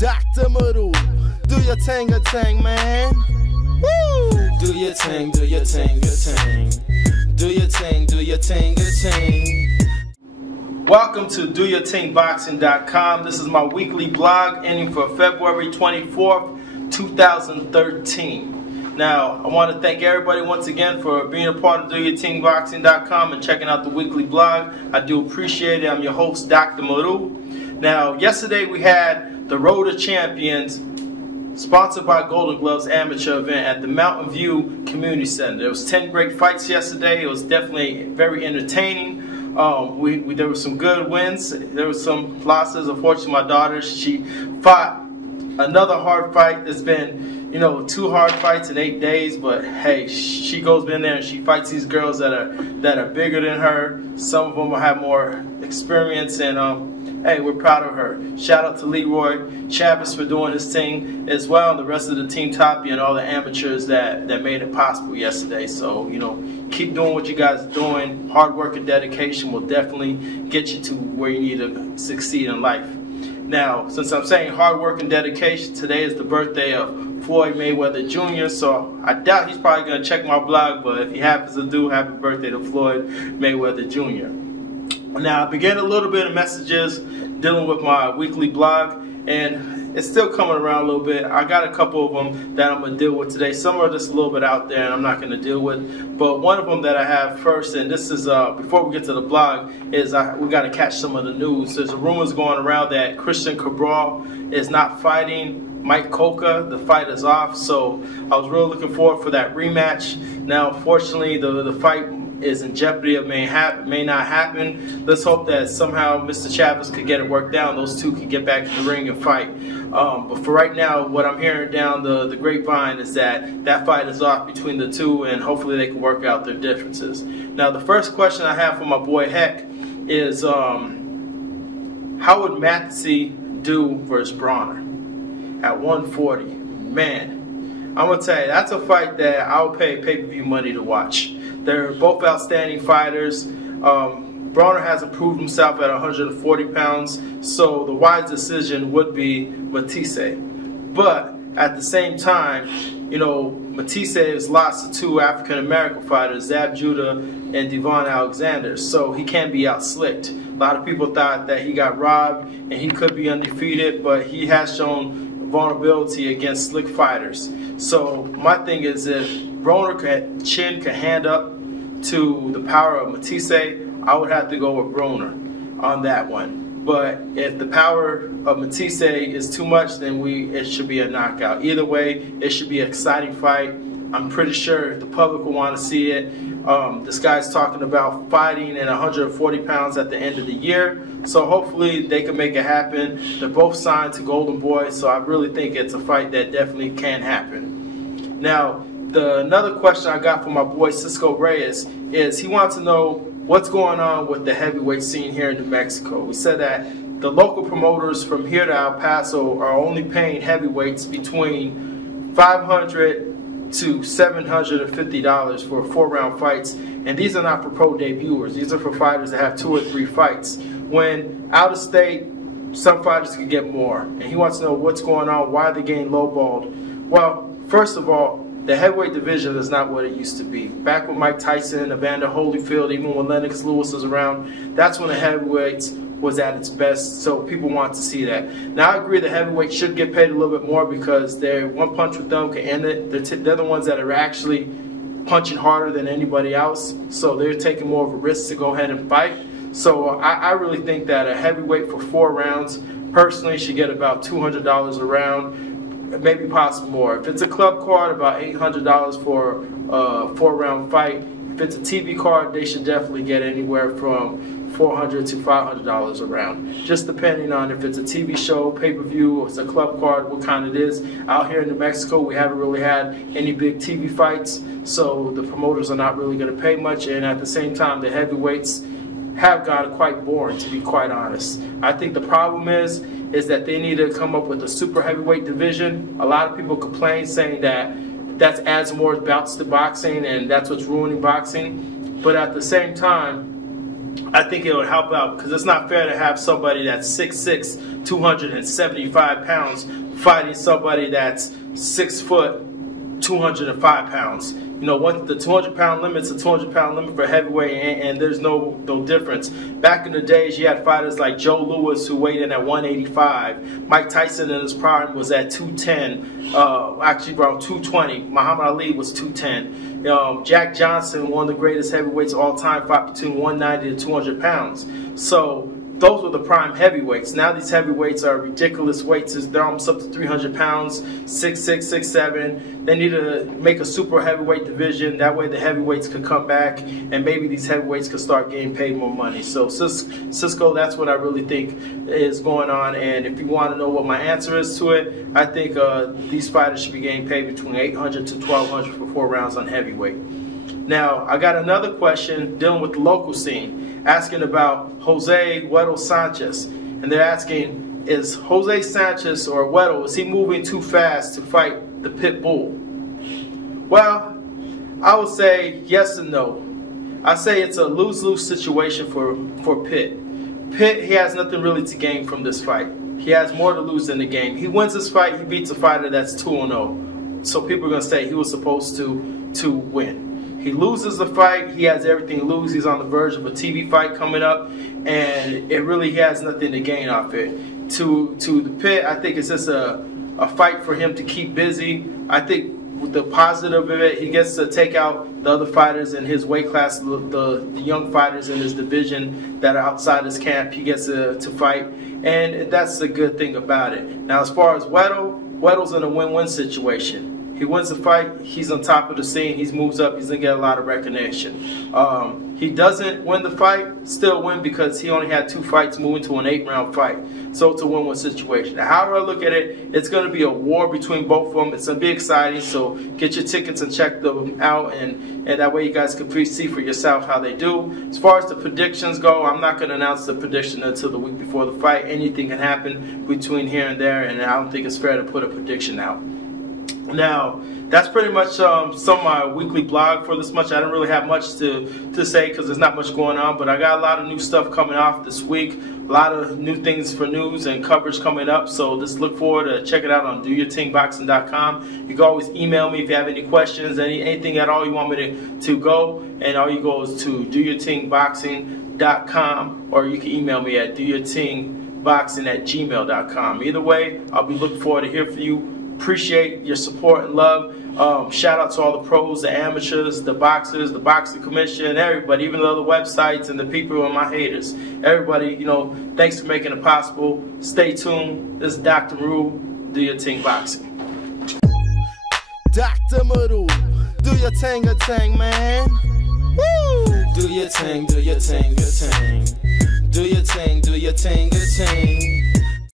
Dr. Moreu, do your tang, man. Woo! Do your tang, do your tang, do your tang, do your tang. Welcome to Dourtingboxing.com. This is my weekly blog ending for February 24th, 2013. Now, I want to thank everybody once again for being a part of Dourtingboxing.com and checking out the weekly blog. I do appreciate it. I'm your host, Dr. Moreu. Now, yesterday we had the Road to Champions, sponsored by Golden Gloves amateur event at the Mountain View Community Center. There was 10 great fights yesterday. It was definitely very entertaining. There were some good wins. There were some losses. Unfortunately, my daughter, she fought another hard fight. It's been, 2 hard fights in 8 days. But hey, she goes in there and she fights these girls that are bigger than her. Some of them will have more experience, and hey, we're proud of her. Shout out to Leroy Chavez for doing his thing as well, and the rest of the Team Tapia and all the amateurs that made it possible yesterday. So, keep doing what you guys are doing. Hard work and dedication will definitely get you to where you need to succeed in life. Now, since I'm saying hard work and dedication, today is the birthday of Floyd Mayweather Jr., so I doubt he's probably going to check my blog, but if he happens to do, happy birthday to Floyd Mayweather Jr. Now, I began a little bit of messages dealing with my weekly blog, and it's still coming around a little bit. I got a couple of them that I'm going to deal with today. Some are just a little bit out there and I'm not going to deal with. But one of them that I have first, and this is before we get to the blog, is we got to catch some of the news. There's rumors going around that Christian Cabral is not fighting Mike Coca. The fight is off, so I was really looking forward for that rematch. Now, unfortunately, the fight is in jeopardy of may not happen. Let's hope that somehow Mr. Chavez could get it worked out. Those two could get back in the ring and fight. But for right now, what I'm hearing down the grapevine is that fight is off between the two, and hopefully they can work out their differences. Now, the first question I have for my boy Heck is, how would Matthysse do versus Broner at 140? Man, I'm gonna tell you, that's a fight that I'll pay pay-per-view money to watch. They're both outstanding fighters. Broner hasn't proved himself at 140 pounds, so the wise decision would be Matthysse. But at the same time, Matthysse has lost to 2 African-American fighters, Zab Judah and Devon Alexander, so he can't be outslicked. A lot of people thought that he got robbed and he could be undefeated, but he has shown vulnerability against slick fighters. So my thing is, if Broner can hand up to the power of Matthysse, I would have to go with Broner on that one. But if the power of Matthysse is too much, then it should be a knockout. Either way, it should be an exciting fight. I'm pretty sure the public will want to see it. This guy's talking about fighting at 140 pounds at the end of the year. So hopefully they can make it happen. They're both signed to Golden Boy, so I really think it's a fight that definitely can happen. Now, another question I got from my boy Cisco Reyes is he wants to know what's going on with the heavyweight scene here in New Mexico. We said that the local promoters from here to El Paso are only paying heavyweights between $500 to $750 for 4-round fights, and these are not for pro debuters. These are for fighters that have 2 or 3 fights. When out of state, some fighters can get more, and he wants to know what's going on, why they're getting lowballed. Well, first of all, the heavyweight division is not what it used to be. Back with Mike Tyson, Evander Holyfield, even when Lennox Lewis was around, that's when the heavyweights was at its best, so people want to see that. Now, I agree the heavyweights should get paid a little bit more because one punch with them can end it. They're the ones that are actually punching harder than anybody else, so they're taking more of a risk to go ahead and fight. So I really think that a heavyweight for 4 rounds, personally, should get about $200 a round. Maybe possibly more. If it's a club card, about $800 for a 4-round fight. If it's a TV card, they should definitely get anywhere from $400 to $500 a round, just depending on if it's a TV show, pay-per-view, or it's a club card, what kind it is. Out here in New Mexico, we haven't really had any big TV fights, so the promoters are not really going to pay much, and at the same time, the heavyweights have gotten quite boring, to be quite honest. I think the problem is that they need to come up with a super heavyweight division. A lot of people complain saying that adds more bouts to boxing and that's what's ruining boxing. But at the same time, I think it would help out, because it's not fair to have somebody that's 6'6", 275 pounds fighting somebody that's 6 foot, 205 pounds. You know, the 200-pound limit's a 200-pound limit for heavyweight, and there's no difference. Back in the days, you had fighters like Joe Louis who weighed in at 185. Mike Tyson in his prime was at 210, actually around 220. Muhammad Ali was 210. Jack Johnson, one of the greatest heavyweights of all time, fought between 190 to 200 pounds. So those were the prime heavyweights. Now these heavyweights are ridiculous weights. They're almost up to 300 pounds, 6'6", 6'7". They need to make a super heavyweight division. That way the heavyweights could come back, and maybe these heavyweights could start getting paid more money. So Cisco, that's what I really think is going on. And if you want to know what my answer is to it, I think these fighters should be getting paid between $800 to $1,200 for 4 rounds on heavyweight. Now, I got another question dealing with the local scene, asking about Jose Weddle Sanchez. And they're asking, is Jose Sanchez or Weddle, is he moving too fast to fight the Pitbull? Well, I would say yes and no. I say it's a lose-lose situation for Pitt. Pitt, he has nothing really to gain from this fight. He has more to lose in the game. He wins this fight, he beats a fighter that's 2-0. So people are going to say he was supposed to win. He loses the fight, he has everything to lose. He's on the verge of a TV fight coming up, and he has nothing to gain off it. To the Pitt, I think it's just a fight for him to keep busy. I think with the positive of it, he gets to take out the other fighters in his weight class, the young fighters in his division that are outside his camp. He gets to fight, and that's the good thing about it. Now, as far as Weddle's in a win-win situation. He wins the fight, he's on top of the scene, he moves up, he's going to get a lot of recognition. He doesn't win the fight, still win, because he only had 2 fights moving to an 8-round fight. So it's a win-win situation. Now, however I look at it, it's going to be a war between both of them. It's going to be exciting, so get your tickets and check them out, and that way you guys can see for yourself how they do. As far as the predictions go, I'm not going to announce the prediction until the week before the fight. Anything can happen between here and there, and I don't think it's fair to put a prediction out. Now, that's pretty much some of my weekly blog for this much. I didn't really have much to say because there's not much going on, but I got a lot of new stuff coming off this week, a lot of new things for news and coverage coming up, so just look forward to check it out on doyourtingboxing.com. You can always email me if you have any questions, anything at all you want me to go, and all you go is to doyourtingboxing.com, or you can email me at doyourtingboxing@gmail.com. Either way, I'll be looking forward to hear from you. Appreciate your support and love. Shout out to all the pros, the amateurs, the boxers, the boxing commission, everybody, even the other websites and the people who are my haters. Everybody, you know, thanks for making it possible. Stay tuned. This is Dr. Moreu, Do Your Ting Boxing. Dr. Moreu, do your ting, man. Woo! Do your ting, do your ting, your ting. Do your ting, do your ting, your ting.